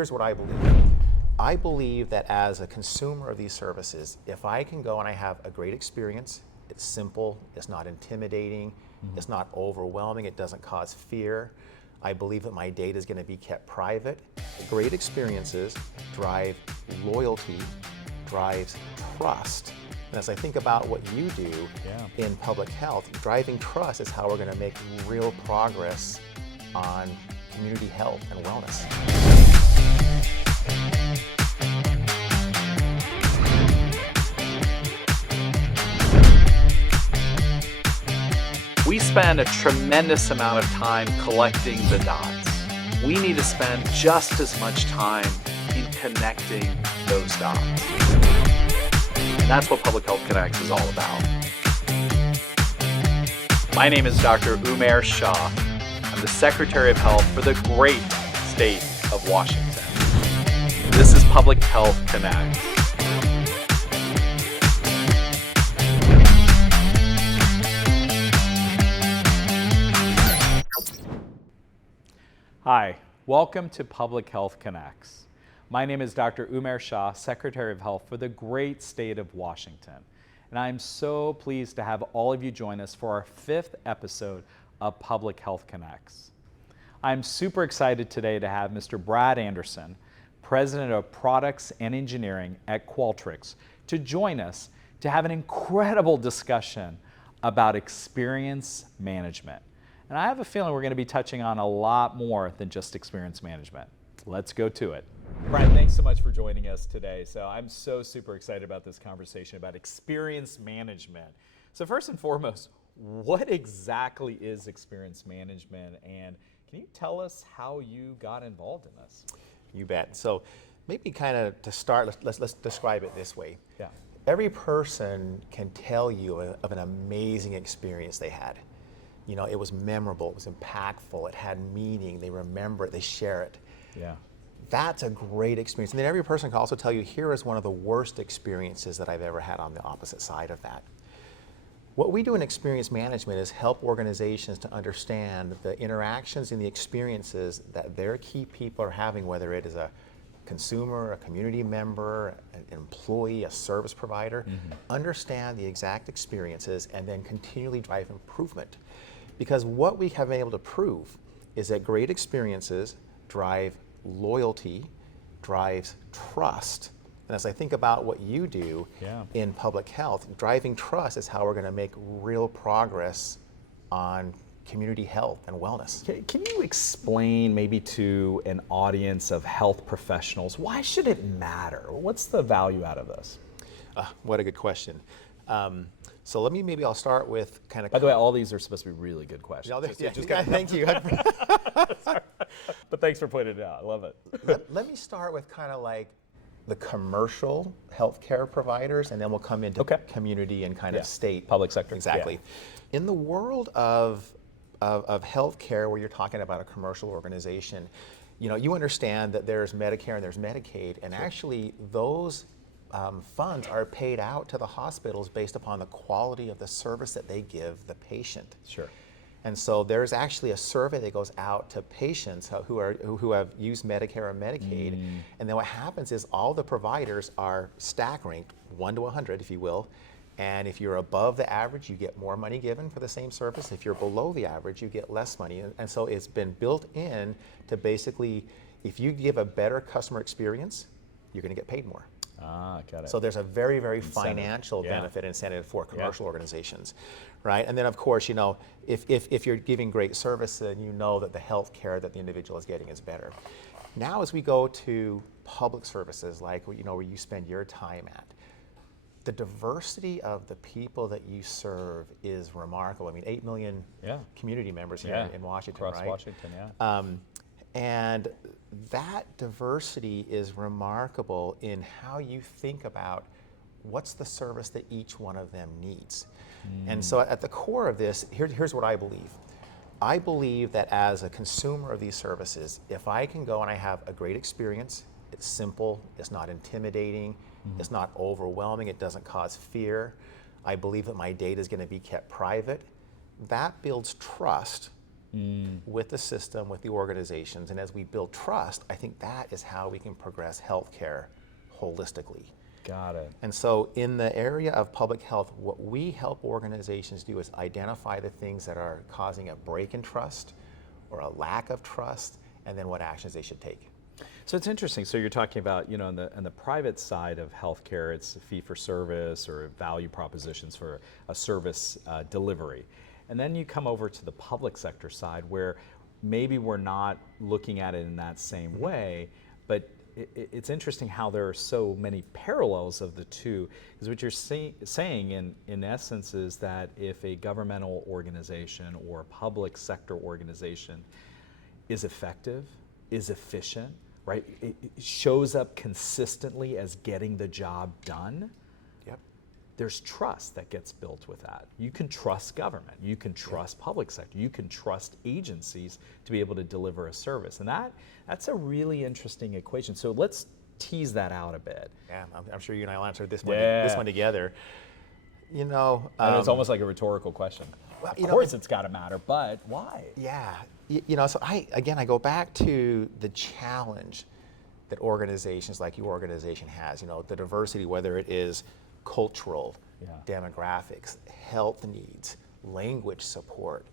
here's what I believe. I believe that as a consumer of these services, if I can go and I have a great experience, it's simple, it's not intimidating, it's not overwhelming, it doesn't cause fear. I believe that my data is going to be kept private. Great experiences drive loyalty, drives trust. And as I think about what you do in public health, driving trust is how we're going to make real progress on community health and wellness. We spend a tremendous amount of time collecting the dots. We need to spend just as much time in connecting those dots. And that's what Public Health Connects is all about. My name is Dr. Umair Shah. I'm the Secretary of Health for the great state of Washington. This is Public Health Connects. Hi, welcome to Public Health Connects. My name is Dr. Umair Shah, Secretary of Health for the great state of Washington. And I'm so pleased to have all of you join us for our 5th episode of Public Health Connects. I'm super excited today to have Mr. Brad Anderson, President of Products and Engineering at Qualtrics, to join us to have an incredible discussion about experience management. And I have a feeling we're going to be touching on a lot more than just experience management. Let's go to it. Brad, thanks so much for joining us today. So I'm so super excited about this conversation about experience management. So first and foremost, what exactly is experience management? And can you tell us how you got involved in this? You bet. So maybe kind of to start, let's describe it this way. Yeah. Every person can tell you of an amazing experience they had. You know, it was memorable, it was impactful, it had meaning, they remember it, they share it. Yeah. That's a great experience. And then every person can also tell you, here is one of the worst experiences that I've ever had on the opposite side of that. What we do in experience management is help organizations to understand the interactions and the experiences that their key people are having, whether it is a consumer, a community member, an employee, a service provider, understand the exact experiences and then continually drive improvement. Because what we have been able to prove is that great experiences drive loyalty, drives trust. And as I think about what you do in public health, driving trust is how we're going to make real progress on community health and wellness. Can you explain maybe to an audience of health professionals, why should it matter? What's the value out of this? What a good question. So maybe I'll start with kind of. By the way, all these are supposed to be really good questions. Thank you. But thanks for pointing it out. I love it. Let me start with kind of like the commercial healthcare providers, and then we'll come into community and kind of state. Public sector. Exactly. Yeah. In the world of healthcare, where you're talking about a commercial organization, you understand that there's Medicare and there's Medicaid, and actually those funds are paid out to the hospitals based upon the quality of the service that they give the patient. Sure. And so there's actually a survey that goes out to patients who have used Medicare or Medicaid, and then what happens is all the providers are stack ranked 1 to 100, if you will. And if you're above the average, you get more money given for the same service. If you're below the average, you get less money. And so it's been built in to basically, if you give a better customer experience, you're going to get paid more. Got it. So there's a very, very financial benefit incentive for commercial organizations, right? And then of course, if you're giving great service, then you know that the health care that the individual is getting is better. Now as we go to public services, like where you spend your time at, the diversity of the people that you serve is remarkable. I mean, 8 million community members here in Washington, across right? Washington, And that diversity is remarkable in how you think about what's the service that each one of them needs. And so at the core of this, here's what I believe. I believe that as a consumer of these services, if I can go and I have a great experience, it's simple, it's not intimidating, it's not overwhelming, it doesn't cause fear. I believe that my data is going to be kept private. That builds trust, with the system, with the organizations, and as we build trust, I think that is how we can progress healthcare holistically. Got it. And so in the area of public health, what we help organizations do is identify the things that are causing a break in trust or a lack of trust, and then what actions they should take. So it's interesting. So you're talking about, you know, on the private side of healthcare, it's fee for service or value propositions for a service delivery. And then you come over to the public sector side where maybe we're not looking at it in that same way, but it's interesting how there are so many parallels of the two. Because what you're saying in essence is that if a governmental organization or a public sector organization is effective, is efficient, right? It shows up consistently as getting the job done. Yep. There's trust that gets built with that. You can trust government, you can trust public sector, you can trust agencies to be able to deliver a service. And that's a really interesting equation. So let's tease that out a bit. Yeah, I'm sure you and I will answer this one together. You know, I know it's almost like a rhetorical question. Well, of course it's got to matter, but why? Yeah, you know, so I go back to the challenge that organizations like your organization has, you know, the diversity, whether it is cultural, demographics, health needs, language support,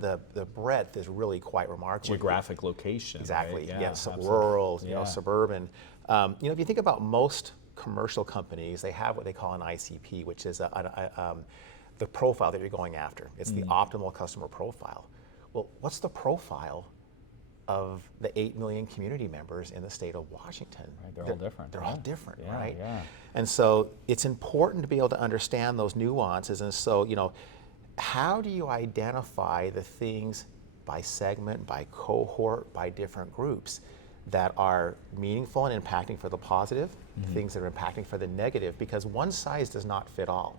the breadth is really quite remarkable. Geographic location. Exactly, right? yeah, so rural, you know, suburban. You know, if you think about most commercial companies, they have what they call an ICP, which is the profile that you're going after. It's the optimal customer profile. Well, what's the profile of the 8 million community members in the state of Washington? Right, they're all different. They're all different, Yeah, right? yeah. And so it's important to be able to understand those nuances. And so, you know, how do you identify the things by segment, by cohort, by different groups that are meaningful and impacting for the positive, things that are impacting for the negative, because one size does not fit all.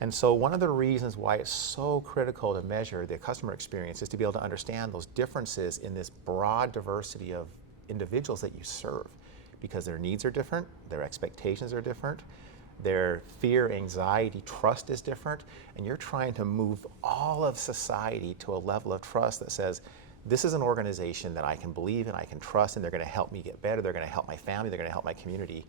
And so one of the reasons why it's so critical to measure the customer experience is to be able to understand those differences in this broad diversity of individuals that you serve, because their needs are different, their expectations are different, their fear, anxiety, trust is different, and you're trying to move all of society to a level of trust that says, this is an organization that I can believe in, I can trust, and they're going to help me get better, they're going to help my family, they're going to help my community.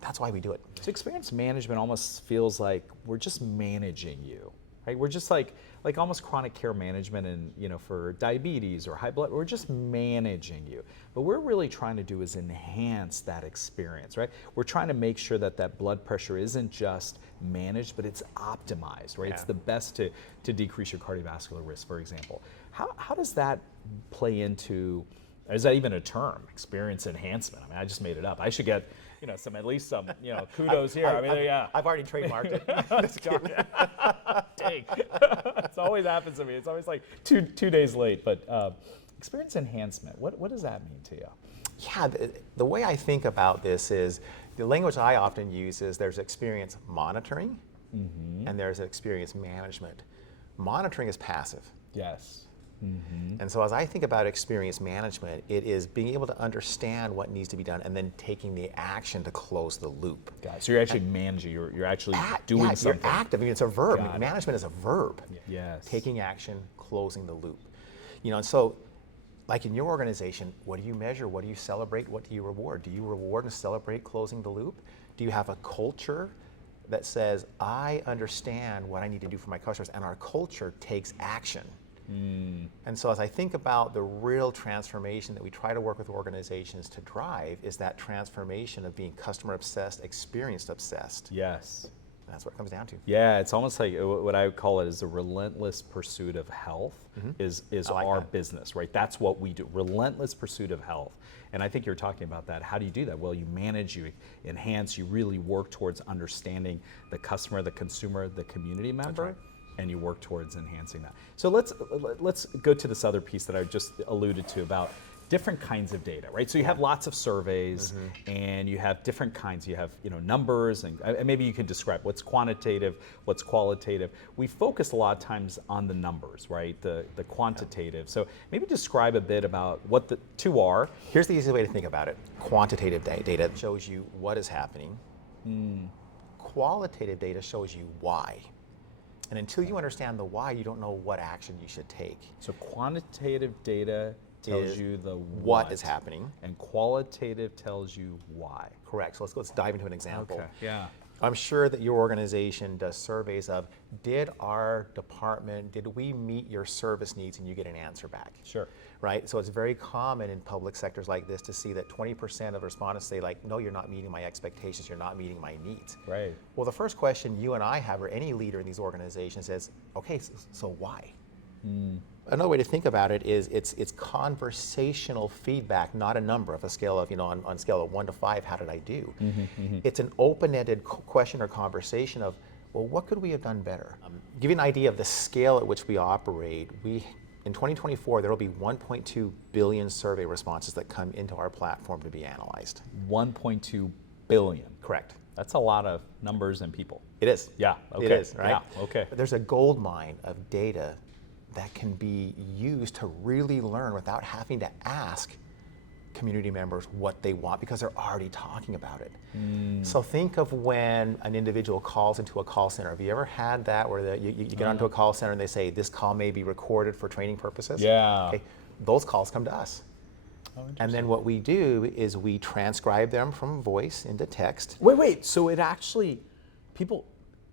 That's why we do it. So experience management almost feels like we're just managing you, right? We're just like almost chronic care management, and you know, for diabetes or high blood, we're just managing you. But what we're really trying to do is enhance that experience, right? We're trying to make sure that that blood pressure isn't just managed, but it's optimized, right? Yeah. It's the best to decrease your cardiovascular risk, for example. How does that play into? Is that even a term? Experience enhancement. I mean, I just made it up. I should get, you know, at least some, you know, kudos here. I've already trademarked it. Dang. It always happens to me. It's always like two days late. But experience enhancement, what does that mean to you? Yeah, the way I think about this is, the language I often use is there's experience monitoring and there's experience management. Monitoring is passive. Yes. And so as I think about experience management, it is being able to understand what needs to be done and then taking the action to close the loop. Got it. So you're actually managing, you're actually doing something. You're active. I mean, it's a verb. Got it. Management is a verb. Yes. Taking action, closing the loop. You know, and so like in your organization, what do you measure? What do you celebrate? What do you reward? Do you reward and celebrate closing the loop? Do you have a culture that says, I understand what I need to do for my customers, and our culture takes action? And so as I think about the real transformation that we try to work with organizations to drive, is that transformation of being customer obsessed, experience obsessed. Yes. That's what it comes down to. Yeah, it's almost like what I would call it is the relentless pursuit of health is like our that. business, right? That's what we do, relentless pursuit of health. And I think you're talking about that. How do you do that? Well, you manage, you enhance, you really work towards understanding the customer, the consumer, the community member. right. And you work towards enhancing that. So let's go to this other piece that I just alluded to about different kinds of data, right? So you have lots of surveys, and you have different kinds. You have, you know, numbers, and maybe you can describe what's quantitative, what's qualitative. We focus a lot of times on the numbers, right? The quantitative. So maybe describe a bit about what the two are. Here's the easy way to think about it. Quantitative data shows you what is happening. Qualitative data shows you why. And until you understand the why, you don't know what action you should take. So quantitative data tells Is you the what is happening. and qualitative tells you why. Correct. So let's dive into an example. Okay. Yeah. I'm sure that your organization does surveys of, did our department, did we meet your service needs, and you get an answer back. Sure. Right? So it's very common in public sectors like this to see that 20% of respondents say like, no, you're not meeting my expectations, you're not meeting my needs. Right. Well, the first question you and I have, or any leader in these organizations, is, okay, so why? Another way to think about it is it's conversational feedback, not a number of a scale of, on a scale of 1 to 5, how did I do? It's an open-ended question or conversation of, well, what could we have done better? Give you an idea of the scale at which we operate. In 2024, there will be 1.2 billion survey responses that come into our platform to be analyzed. 1.2 billion. Correct. That's a lot of numbers and people. It is. Yeah. Okay. It is, right? Yeah. Okay. But there's a gold mine of data that can be used to really learn without having to ask community members what they want because they're already talking about it. So think of when an individual calls into a call center. Have you ever had that where you get onto a call center and they say, this call may be recorded for training purposes? Yeah. Okay. Those calls come to us. And then what we do is we transcribe them from voice into text. Wait. So it actually, people,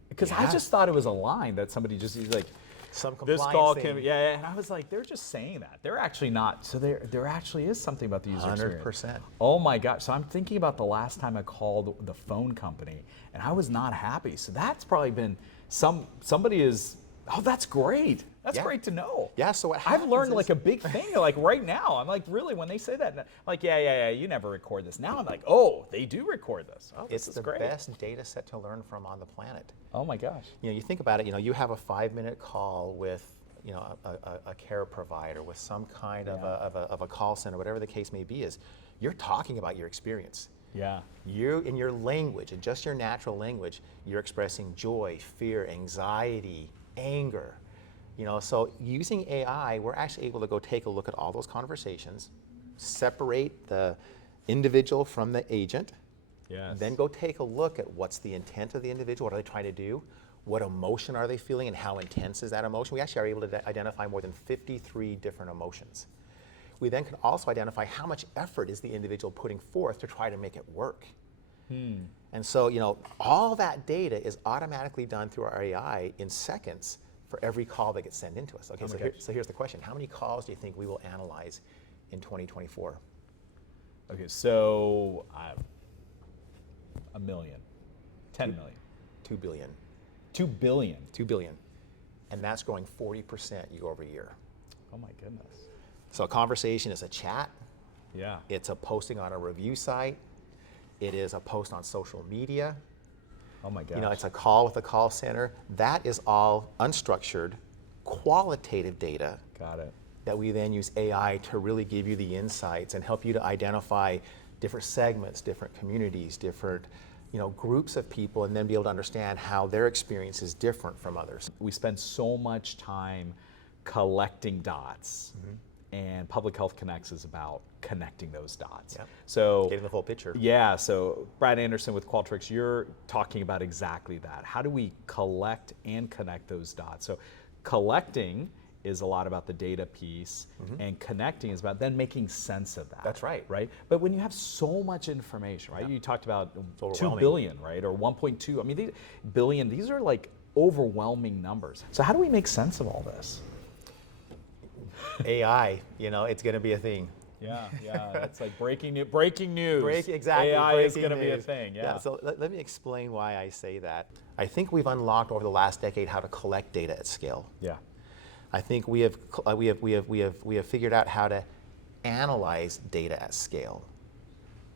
because I Yeah. just thought it was a line that somebody just like, Some this compliance call thing. can, yeah, and I was like, they're just saying that. They're actually not. So there actually is something about the user experience. 100%. Oh my gosh. So I'm thinking about the last time I called the phone company and I was not happy. So that's probably been somebody is, oh, that's great. That's Yeah. great to know. Yeah, so what I've happens learned is- like a big thing like right now. I'm like, really, when they say that, like, yeah, you never record this. Now I'm like, oh, they do record this. Oh, this It's is the great. best data set to learn from on the planet. Oh my gosh. You think about it, you have a 5-minute call with a care provider, with some kind of a call center, whatever the case may be, is you're talking about your experience. Yeah. You, in your language, and just your natural language, you're expressing joy, fear, anxiety, anger. So using AI, we're actually able to go take a look at all those conversations, separate the individual from the agent, Yes. then go take a look at what's the intent of the individual, what are they trying to do, what emotion are they feeling, and how intense is that emotion. We actually are able to identify more than 53 different emotions. We then can also identify how much effort is the individual putting forth to try to make it work. And so, all that data is automatically done through our AI in seconds for every call that gets sent into us. Okay, so here's the question. How many calls do you think we will analyze in 2024? Okay, so a million, 10 million, 2 billion. 2 billion. 2 billion. And that's growing 40% year over year. Oh my goodness. So a conversation is a chat, Yeah. it's a posting on a review site, it is a post on social media, Oh my gosh. it's a call with a call center. That is all unstructured, qualitative data Got it. that we then use AI to really give you the insights and help you to identify different segments, different communities, different groups of people, and then be able to understand how their experience is different from others. We spend so much time collecting dots, and Public Health Connects is about connecting those dots. Yep. So Getting the full picture. yeah, so Brad Anderson with Qualtrics, you're talking about exactly that. How do we collect and connect those dots? So collecting is a lot about the data piece, and connecting is about then making sense of that. That's right. Right? But when you have so much information, right? You talked about 2 overwhelming. billion, right? Or 1.2. I mean, these are like overwhelming numbers. So how do we make sense of all this? AI, it's going to be a thing. Yeah, it's like breaking news. Exactly. AI is breaking going to be a news. thing. Yeah. So let me explain why I say that. I think we've unlocked over the last decade how to collect data at scale. Yeah. I think we have figured out how to analyze data at scale.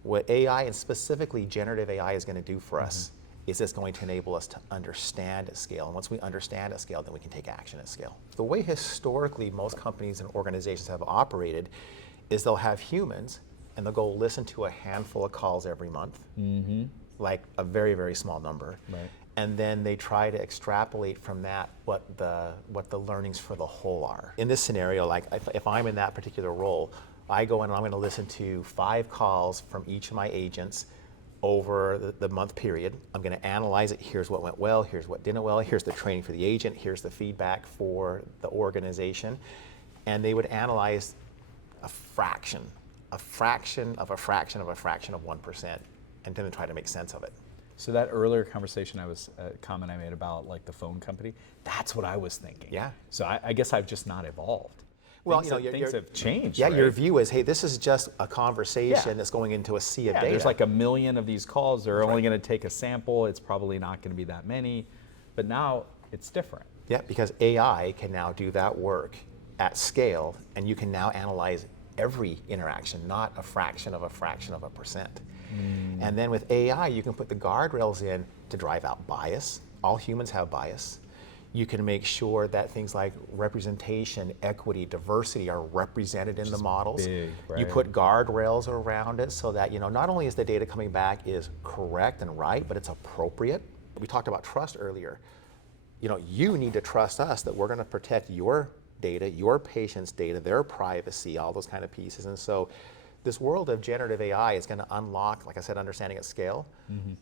What AI, and specifically generative AI, is going to do for us is it's going to enable us to understand at scale. And once we understand at scale, then we can take action at scale. The way historically most companies and organizations have operated is they'll have humans and they'll go listen to a handful of calls every month, like a very, very small number. Right. And then they try to extrapolate from that what the learnings for the whole are. In this scenario, like if I'm in that particular role, I go in and I'm going to listen to 5 calls from each of my agents over the month period. I'm going to analyze it. Here's what went well, here's what didn't well, here's the training for the agent, here's the feedback for the organization. And they would analyze a fraction of a fraction of a fraction of 1%, and then try to make sense of it. So that earlier conversation comment I made about like the phone company, that's what I was thinking. Yeah. So I guess I've just not evolved. Well, Things have changed. Yeah, right? your view is, hey, this is just a conversation Yeah. that's going into a sea of Yeah, data. there's like 1 million of these calls. They're only going to take a sample. It's probably not going to be that many. But now it's different. Yeah, because AI can now do that work at scale, and you can now analyze every interaction, not a fraction of a percent. And then with AI, you can put the guardrails in to drive out bias. All humans have bias. You can make sure that things like representation, equity, diversity are represented in the models. big, You right. put guardrails around it so that not only is the data coming back is correct and right, but it's appropriate. We talked about trust earlier. You need to trust us that we're going to protect your data, your patient's data, their privacy, all those kind of pieces. And so this world of generative AI is going to unlock, like I said, understanding at scale.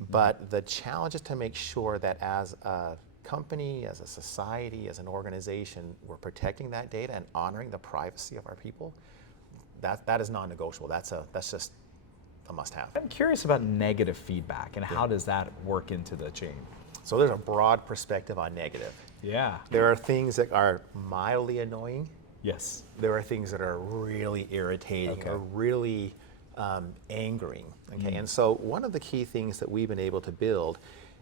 But the challenge is to make sure that as a company, as a society, as an organization, we're protecting that data and honoring the privacy of our people. That is non-negotiable. That's just a must-have. I'm curious about negative feedback and how does that work into the chain? So there's a broad perspective on negative. Yeah. There are things that are mildly annoying. Yes. There are things that are really irritating Okay. or really angering. Okay, and so one of the key things that we've been able to build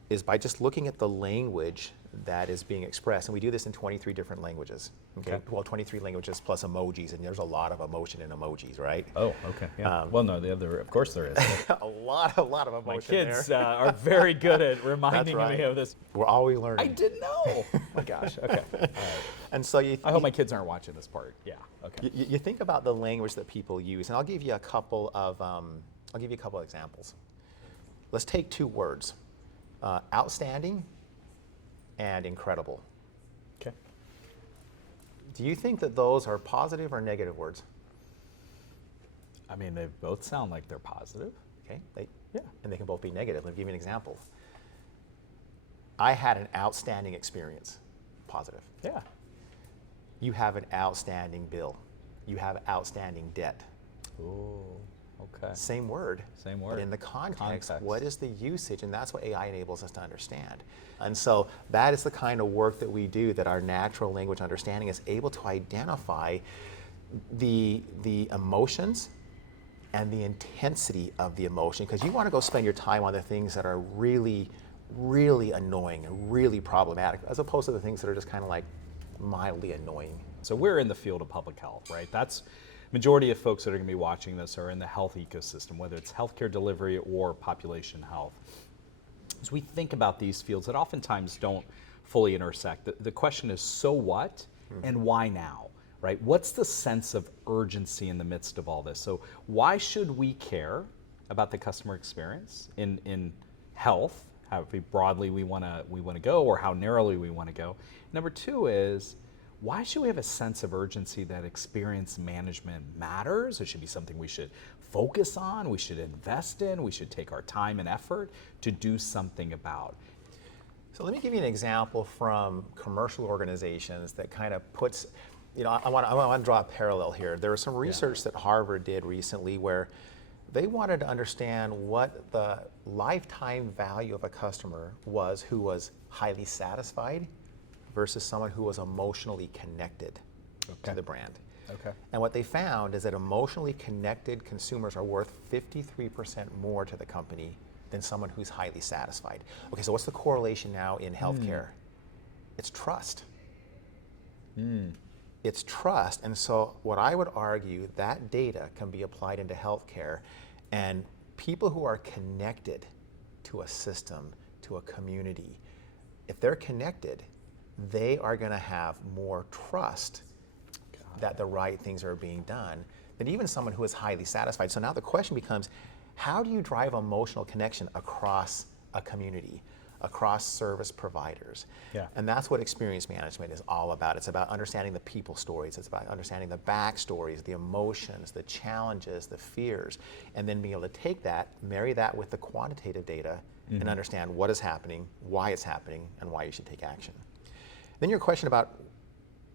is by just looking at the language that is being expressed, and we do this in 23 different languages. Okay, Okay. well, 23 languages plus emojis, and there's a lot of emotion in emojis, right? Oh, okay. Yeah. Well, no, of course there is. a lot of emotion My kids there. are very good at reminding right. me of this. We're always learning. I didn't know. Oh my gosh. Okay. All right. And so I hope my kids aren't watching this part. Yeah. Okay. You think about the language that people use, and I'll give you a couple of examples. Let's take two words, outstanding and incredible. Okay. Do you think that those are positive or negative words? I mean, they both sound like they're positive. Okay, Yeah. and they can both be negative. Let me give you an example. I had an outstanding experience, positive. Yeah. You have an outstanding bill. You have outstanding debt. Oh, okay. Same word. Same But word. in the context, Context. what is the usage? And that's what AI enables us to understand. And so that is the kind of work that we do, that our natural language understanding is able to identify the emotions and the intensity of the emotion. Because you want to go spend your time on the things that are really, really annoying and really problematic, as opposed to the things that are just kind of like mildly annoying. So we're in the field of public health, right? That's majority of folks that are going to be watching this are in the health ecosystem, whether it's healthcare delivery or population health. As we think about these fields that oftentimes don't fully intersect, the question is, so what and why now, right? What's the sense of urgency in the midst of all this? So why should we care about the customer experience in health, how broadly we want to go or how narrowly we want to go? Number two is, why should we have a sense of urgency that experience management matters? It should be something we should focus on, we should invest in, we should take our time and effort to do something about. So let me give you an example from commercial organizations that kind of puts, I want to draw a parallel here. There was some research that Harvard did recently where they wanted to understand what the lifetime value of a customer was who was highly satisfied versus someone who was emotionally connected to the brand. Okay. And what they found is that emotionally connected consumers are worth 53% more to the company than someone who's highly satisfied. Okay, so what's the correlation now in healthcare? It's trust. It's trust. And so what I would argue, that data can be applied into healthcare, and people who are connected to a system, to a community, if they're connected, they are going to have more trust that the right things are being done than even someone who is highly satisfied. So now the question becomes, how do you drive emotional connection across a community, across service providers. Yeah. And that's what experience management is all about. It's about understanding the people stories. It's about understanding the backstories, the emotions, the challenges, the fears, and then being able to take that, marry that with the quantitative data, and understand what is happening, why it's happening, and why you should take action. Then your question about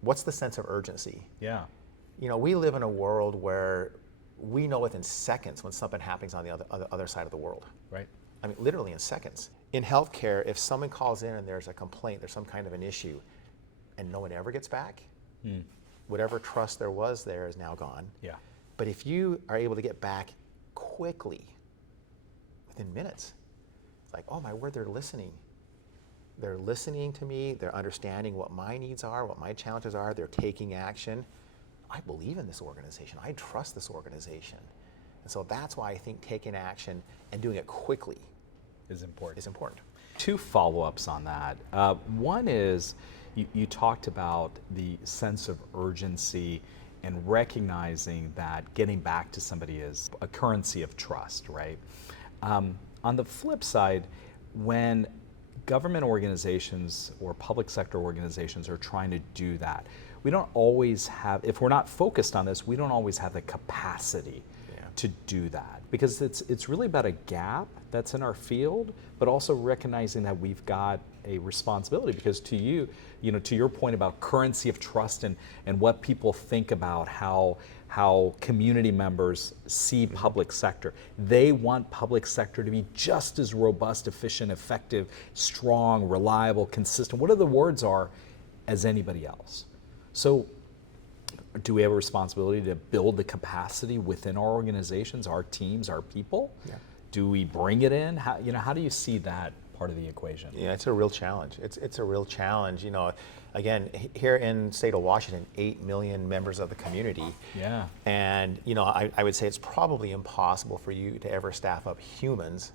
what's the sense of urgency? Yeah. You know, we live in a world where we know within seconds when something happens on the other side of the world. Right. I mean, literally in seconds. In healthcare, if someone calls in and there's a complaint, there's some kind of an issue, and no one ever gets back, whatever trust there was there is now gone. Yeah. But if you are able to get back quickly, within minutes, it's like, oh my word, they're listening. They're listening to me, they're understanding what my needs are, what my challenges are, they're taking action. I believe in this organization, I trust this organization. And so that's why I think taking action and doing it quickly Is important. is important. Two follow-ups on that. One is you talked about the sense of urgency and recognizing that getting back to somebody is a currency of trust, right? On the flip side, when government organizations or public sector organizations are trying to do that, we don't always have, if we're not focused on this, we don't always have the capacity to do that, because it's really about a gap that's in our field, but also recognizing that we've got a responsibility, because to your point about currency of trust and what people think about how community members see public sector. They want public sector to be just as robust, efficient, effective, strong, reliable, consistent, whatever the words are, as anybody else. So do we have a responsibility to build the capacity within our organizations, our teams, our people? Yeah. Do we bring it in? How do you see that part of the equation? Yeah, it's a real challenge. It's a real challenge. You know, again, here in the state of Washington, 8 million members of the community. Yeah. And you know, I would say it's probably impossible for you to ever staff up humans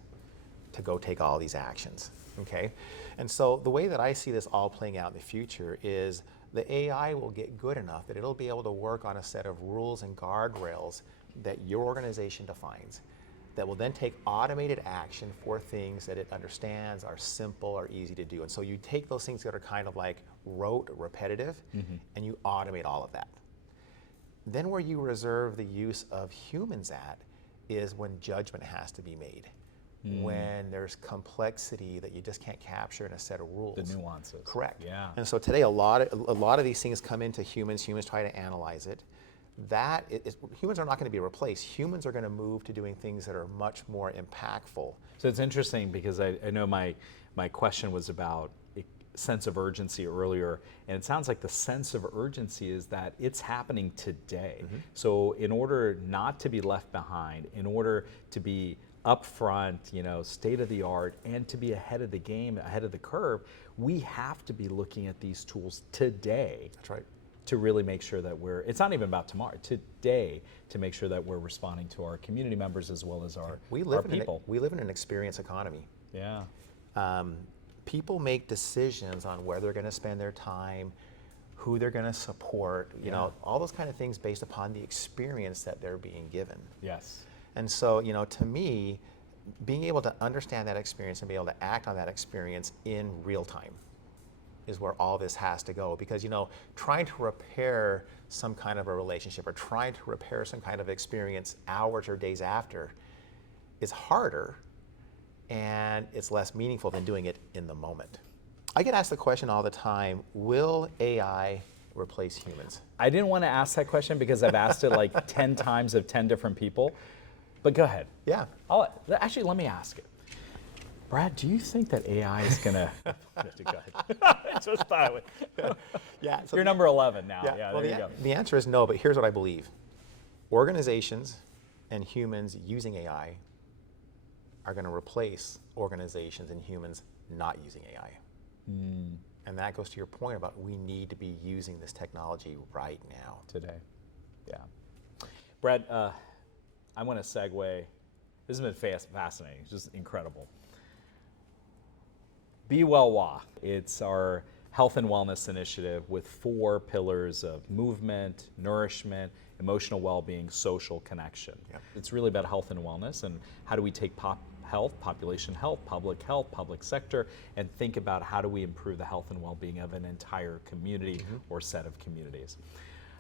to go take all these actions, okay? And so the way that I see this all playing out in the future is the AI will get good enough that it'll be able to work on a set of rules and guardrails that your organization defines, that will then take automated action for things that it understands are simple or easy to do. And so you take those things that are kind of like rote, repetitive, and you automate all of that. Then where you reserve the use of humans at is when judgment has to be made, when there's complexity that you just can't capture in a set of rules. The nuances. Correct. Yeah. And so today a lot of these things come into humans try to analyze it. Humans are not going to be replaced. Humans are going to move to doing things that are much more impactful. So it's interesting because I know my question was about a sense of urgency earlier, and it sounds like the sense of urgency is that it's happening today. So in order not to be left behind, in order to be upfront, state of the art, and to be ahead of the game, ahead of the curve, we have to be looking at these tools today. That's right. To really make sure that it's not even about tomorrow, today, to make sure that we're responding to our community members as well as our people. We live in an experience economy. Yeah. People make decisions on where they're going to spend their time, who they're going to support, all those kind of things based upon the experience that they're being given. Yes. And so, to me, being able to understand that experience and be able to act on that experience in real time is where all this has to go. Because, trying to repair some kind of a relationship or trying to repair some kind of experience hours or days after is harder and it's less meaningful than doing it in the moment. I get asked the question all the time, will AI replace humans? I didn't want to ask that question because I've asked it like 10 times of 10 different people, but go ahead. Yeah. Actually, let me ask it. Brad, do you think that AI is going to... Go ahead. I just thought it would. Yeah. So You're number 11 now. Yeah, well, there you go. The answer is no, but here's what I believe. Organizations and humans using AI are going to replace organizations and humans not using AI. And that goes to your point about we need to be using this technology right now. Today. Yeah. Brad, I want to segue. This has been fascinating, just incredible. Be Well Wa. It's our health and wellness initiative with 4 pillars of movement, nourishment, emotional well-being, social connection. Yep. It's really about health and wellness and how do we take health, population health, public sector, and think about how do we improve the health and well-being of an entire community or set of communities.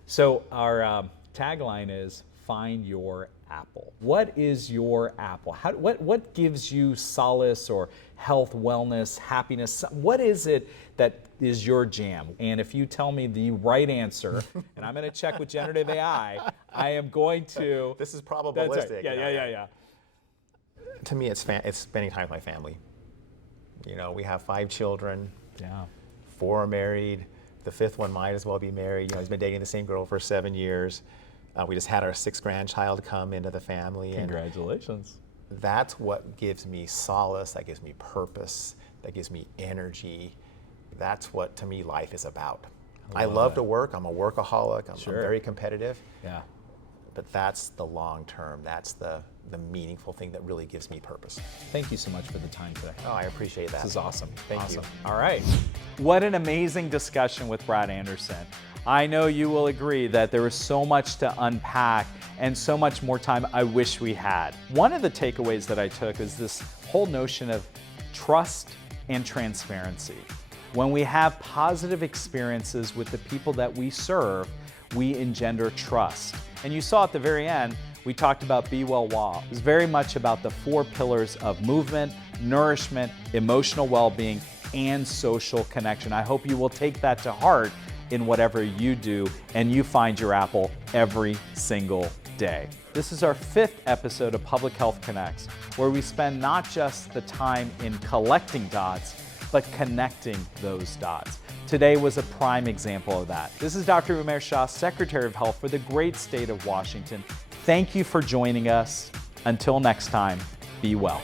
So our tagline is find your apple. What is your apple? What gives you solace or health, wellness, happiness? What is it that is your jam? And if you tell me the right answer, and I'm going to check with generative AI, I am going to. This is That's probabilistic. right. Yeah. To me, it's spending time with my family. You know, we have 5 children. Yeah. 4 are married. The 5th one might as well be married. You know, he's been dating the same girl for 7 years. We just had our 6th grandchild come into the family. Congratulations. And that's what gives me solace, that gives me purpose, that gives me energy. That's what, to me, life is about. I love to work. I'm a workaholic. I'm very competitive. Yeah. But that's the long term. That's the meaningful thing that really gives me purpose. Thank you so much for the time today. Oh, I appreciate that. This is awesome. Thank you. All right. What an amazing discussion with Brad Anderson. I know you will agree that there was so much to unpack and so much more time I wish we had. One of the takeaways that I took is this whole notion of trust and transparency. When we have positive experiences with the people that we serve, we engender trust. And you saw at the very end, we talked about Be Well Well. It was very much about the 4 pillars of movement, nourishment, emotional well-being, and social connection. I hope you will take that to heart in whatever you do and you find your apple every single day. This is our 5th episode of Public Health Connects, where we spend not just the time in collecting dots, but connecting those dots. Today was a prime example of that. This is Dr. Umair Shah, Secretary of Health for the great state of Washington. Thank you for joining us. Until next time, be well.